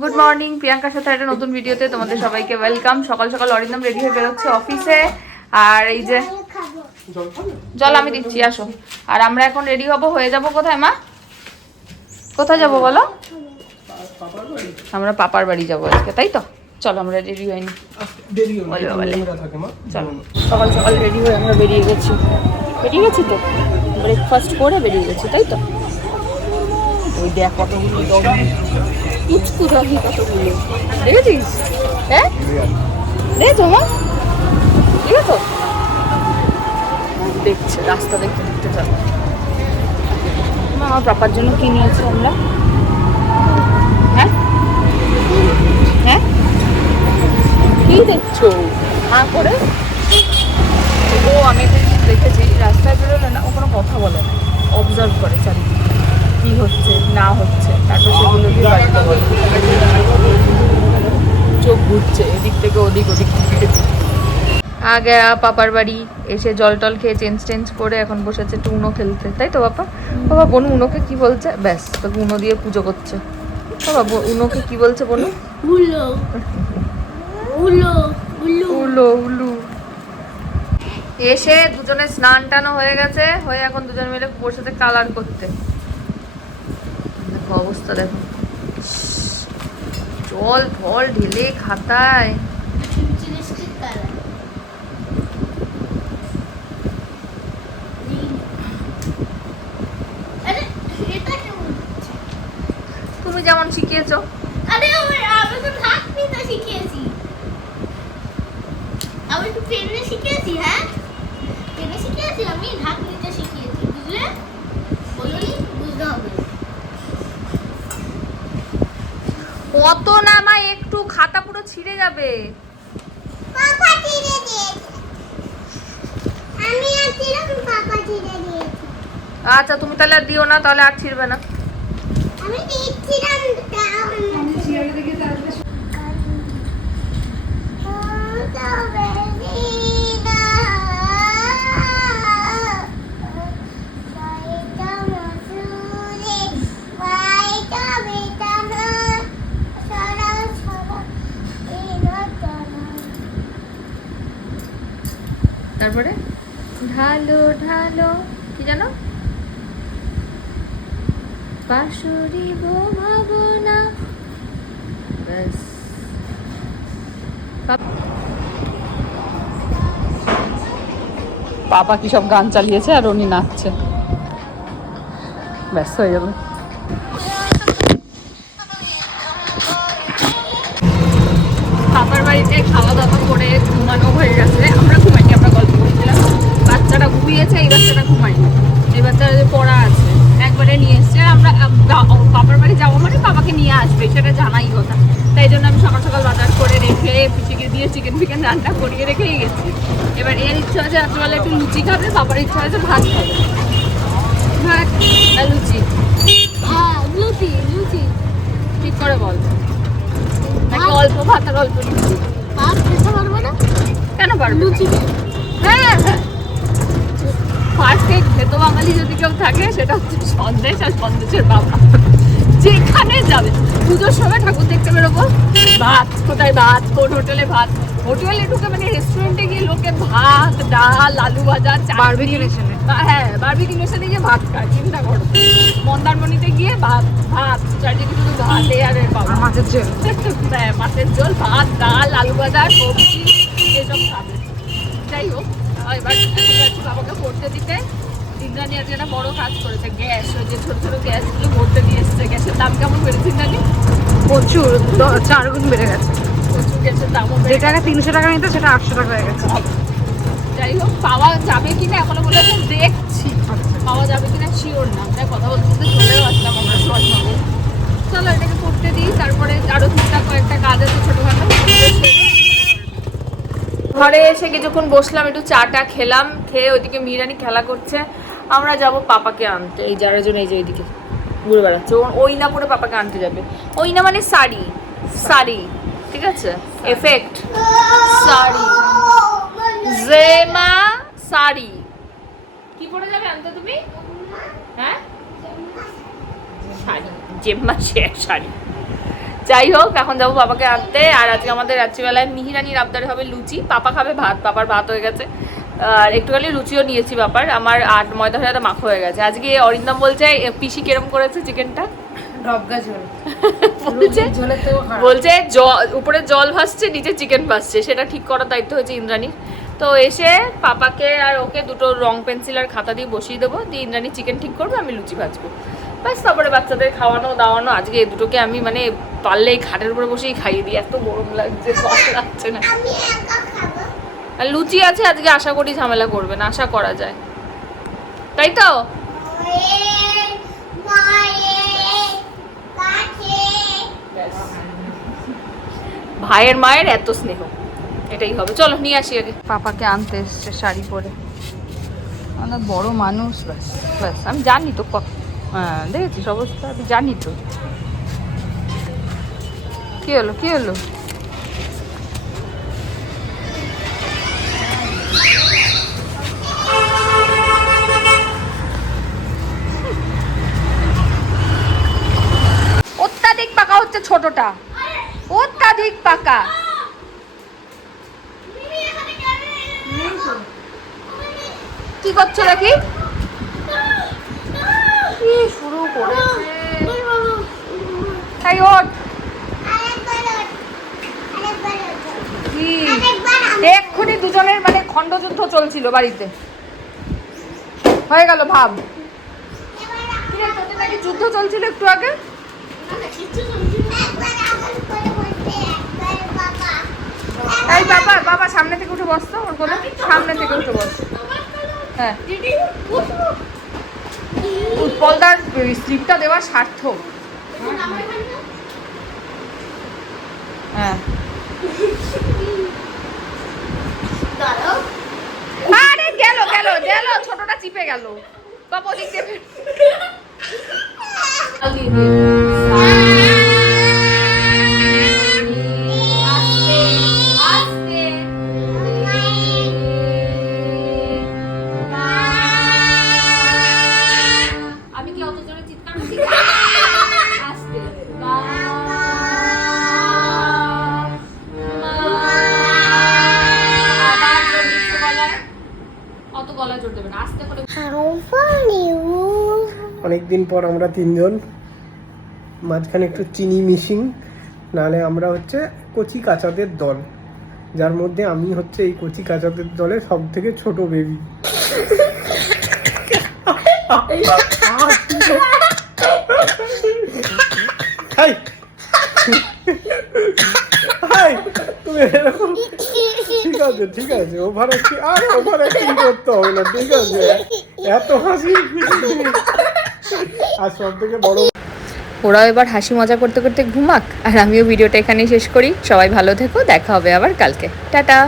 Good morning, প্রিয়াঙ্কার সাথে একটা নতুন ভিডিওতে তোমাদের সবাইকে ওয়েলকাম। সকাল সকাল অরিন্দম রেডি হয়ে বেরোচ্ছে অফিসে। আর এই যে জল আমি দিচ্ছি, আসো। আর আমরা এখন রেডি হব, হয়ে যাব কোথায় মা? কোথায় যাব বলো? আমরা পাপার বাড়ি যাবো আজকে, তাই তো? চলো আমরা রেডি হইনি, চলো। সকাল সকাল রেডি হয়ে আমরা বেরিয়ে গেছি তো, ব্রেকফাস্ট করে বেরিয়ে গেছি, তাই তো? ওই দেখ কতগুলো কতগুলো দেখেছিস? হ্যাঁ দেখেছো মা? দেখেছো? দেখছে, রাস্তা দেখতে দেখতে চলো। আমার পাপার জন্য কি নিয়েছি আমরা? হ্যাঁ হ্যাঁ, কি দেখছো হ্যাঁ করে? ও আমি একটা জিনিস দেখেছি, রাস্তায় বেরোলে না ও কোনো কথা বলে না, অবজার্ভ করে চারিদিকে কি হচ্ছে না হচ্ছে, তারপর সেগুলো দিয়ে বাড়িতে বলে। চোখ ঘুরছে এদিক থেকে ওদিক, ওদিক থেকে আগে পাপার বাড়ি এসে জল টল খেয়ে চেঞ্জ করে এখন বসেছে একটু উনো খেলতে, তাই তো বাবা? বাবা বনু উনোকে কি বলছে? ব্যাস, তোকে উনো দিয়ে পুজো করছে। বাবা উনোকে কি বলছে বনু? উলো উলো উলো উলো উলু। এসে দুজনে স্নান টানো হয়ে গেছে, হয়ে এখন দুজন মিলে বসেছে কালার করতে। দেখো অবস্থা, দেখো জল ফল ঢেলে খাতায়। তুমি যেমন শিখিয়েছো। আরে আমি তো ঢাক নিতে শিখিয়েছি, আমি তো পেনে শিখিয়েছি। হ্যাঁ পেনে শিখিয়েছি, আমি ঢাক নিতে শিখিয়েছি, বুঝলে? বলনি বুঝতে হবে। কত না মা, একটু খাতা পুরো ছিঁড়ে যাবে। পাপা ছিঁড়ে দিয়েছে, আমি আর ছিলাম, পাপা ছিঁড়ে দিয়েছে। আচ্ছা তুমি তাহলে আর দিও না, তাহলে আর ছিঁড়বে না। আমি দিচ্ছিলাম, তারপরে ঢালো ঢালো কি জানো? বাঁশুরি বোমাবো না, ব্যাস। পাপা কি সব গান চালিয়েছে আর উনি নাচছে, ব্যাস হয়ে যাবে। পাপার বাড়িতে খাওয়া দাওয়া করে ঘুমানো হয়ে গেছে, আমরা ঘুমাইনি, আমরা গল্প করছিলাম। বাচ্চাটা ঘুমিয়েছে, এই বাচ্চাটা ঘুমায়নি, এই বাচ্চাটা যে পড়া আছে একবারে নিয়ে এসছে। আমরা পাপার বাড়ি যাবো মানে বাবাকে নিয়ে আসবে, সেটা জানাই কথা। তাই জন্য আমি সকাল সকাল বাজার করে রেখে পিচিকে দিয়ে চিকেন ফিকেন রান্না করিয়ে রেখেই গেছি। এবার এর ইচ্ছা আছে রাত্রিবেলা একটু লুচি খাবে, বাবার ইচ্ছা আছে ভাত খাবে, ভাত আর লুচি। হ্যাঁ লুচি লুচি ঠিক করে বল, নাকি অল্প ভাত আর অল্প লুচি? ভাত খেতে পারবো না, কেন পারবে? লুচি হ্যাঁ হ্যাঁ, ফার্স্টে ভেত বাঙালি যদি কেউ থাকে সেটা হচ্ছে সন্দেশ আর সন্দেশের বাবা। যেখানে যাবে পুজোর সময় ঠাকুর দেখতে বেরোবো, ভাত কোথায়, ভাত কোন হোটেলে, ভাত হোটেলে ঢুকে মানে রেস্টুরেন্টে গিয়ে লোকে ভাত ডাল আলু ভাজা বারবিকিউ নেশনে, হ্যাঁ বারবিকিউ নেশনে গিয়ে ভাত খায়, চিন্তা করো। মন্দারমণিতে গিয়ে ভাত ভাত চারদিকে শুধু ভাত আর বাবা মাছের ঝোল, হ্যাঁ মাছের ঝোল, ভাত ডাল আলু ভাজা সবজি এসব খাবে। যাই হোক, এবার বাবাকে পড়তে দিতে। ইন্দ্রাণী আজকে একটা বড় কাজ করেছে, গ্যাস, ওই যে ছোট ছোট গ্যাসগুলো ভরতে দিয়ে এসছে। গ্যাসের দাম কেমন বেড়েছে ইন্দ্রাণী? প্রচুর 4 গুণ বেড়ে গেছে। প্রচুর গ্যাসের দামও বেড়ে যেটা আগে 300 টাকা নিত সেটা 800 টাকা হয়ে গেছে। যাই হোক, পাওয়া যাবে কিনা এখনো বলেছে দেখছি, পাওয়া যাবে কিনা শিওর না। তাই কথা বলতে বলতে চলেও আসলাম আমরা শর্টভাবে। চলো এটাকে পড়তে দিই, তারপরে আরো টুকটাক কয়েকটা কাজ আছে ছোটখাটো। ঘরে এসে কিছুক্ষণ বসলাম, একটু চাটা খেলাম, খেয়ে ওইদিকে মিরানি খেলা করছে। আমরা যাব পাপাকে আনতে, এই যারা জন এই যে এইদিকে ঘুরে বেড়াচ্ছে, ওই না পরে পাপাকে আনতে যাবে। ওই না মানে শাড়ি, শাড়ি ঠিক আছে, এফেক্ট শাড়ি, জেমা শাড়ি। কি পরে যাবে আনতে তুমি? হ্যাঁ শাড়ি, জেম্মা শাড়ি। যাই হোক, এখন যাবো বাবাকে আনতে। আর আজকে আমাদের রাত্রিবেলায় মিহিরানির আবদারে হবে লুচি, পাপা খাবে ভাত, পাপার ভাত হয়ে গেছে। আর একটুখানি লুচিও নিয়েছি বাপার, আমার আর ময়দা হয়ে মাখো হয়ে গেছে। আজকে অরিন্দম বলছে পিসি কিরম করেছে চিকেনটা, ডবগা ঝোল বলছে ঝোলের থেকেও খারাপ। বলছে উপরে জল ভাসছে, নিচে চিকেন ভাসছে, সেটা ঠিক করার দায়িত্ব হয়েছে ইন্দ্রাণীর। তো এসে পাপাকে আর ওকে দুটো রং পেন্সিল আর খাতা দিয়ে বসিয়ে দেবো, দিয়ে ইন্দ্রাণী চিকেন ঠিক করবে, আমি লুচি ভাজবো, ব্যাস। তারপরে বাচ্চাদের খাওয়ানো দাওয়ানো। আজকে এই দুটোকে আমি মানে পারলে এই খাটের উপরে বসেই খাইয়ে দিই, এত গরম লাগছে, ভালো লাগছে না। আমি একা খাবো। আর লুচি আছে আজকে, আশা করি ঝামেলা করবে না, আশা করা যায়, তাই তো? মায়ের কাছে ভাইয়ের মায়ের এত স্নেহ, এটাই হবে। চলো নিয়ে আসি আগে। পাপাকে আনতে এসছে শাড়ি পরে, আমরা বড় মানুষ, ব্যাস ব্যাস। আমি জানি তো, হ্যাঁ দেখেছিস অবস্থা, আমি জানি তো। কি হলো কি হলো? অত্যাধিক পাকা হচ্ছে ছোটটা, অত্যাধিক পাকা। মিমি এখানে কেন কি করছো দেখি? কি শুরু করেছে? তাই ওঠ। কি এক্ষুনি দুজনের মানে খণ্ডযুদ্ধ চলছিল বাড়িতে, হয়ে গেল ভাব। কি রে, তোদের নাকি যুদ্ধ চলছিল একটু আগে? এই বাবা, বাবা সামনে থেকে উঠে বসতো, ওর কোলে সামনে থেকে উঠে বস। হ্যাঁ, উৎপলদার স্লিপটা দেওয়া সার্থক। হ্যাঁ, আরে গেল গেল গেল, ছোটটা চিপে গেল। বাবা ওদিক দিয়ে আমি কি অত জোরে চিৎকার করছি? আস্তে। আবার জোর দিচ্ছে গলায়, অত গলায় জোর দেবে না, আস্তে করে। অনেকদিন পর আমরা তিনজন, মাঝখানে একটু চিনি মিশিং, নাহলে আমরা হচ্ছে কচি কাচাদের দল, যার মধ্যে আমি হচ্ছে এই কচি কাচাদের দলের সব থেকে ছোট বেবি। তুমি এরকম ঠিক আছে ঠিক আছে, ওভার অ্যাক্টিং আর ওভার অ্যাক্টিং করতে হবে না, ঠিক আছে? এত হাসি। আর সব থেকে বড়, ওরাও এবার হাসি মজা করতে করতে ঘুমাক, আর আমিও ভিডিওটা এখানেই শেষ করি। সবাই ভালো থেকো, দেখা হবে আবার কালকে, টাটা।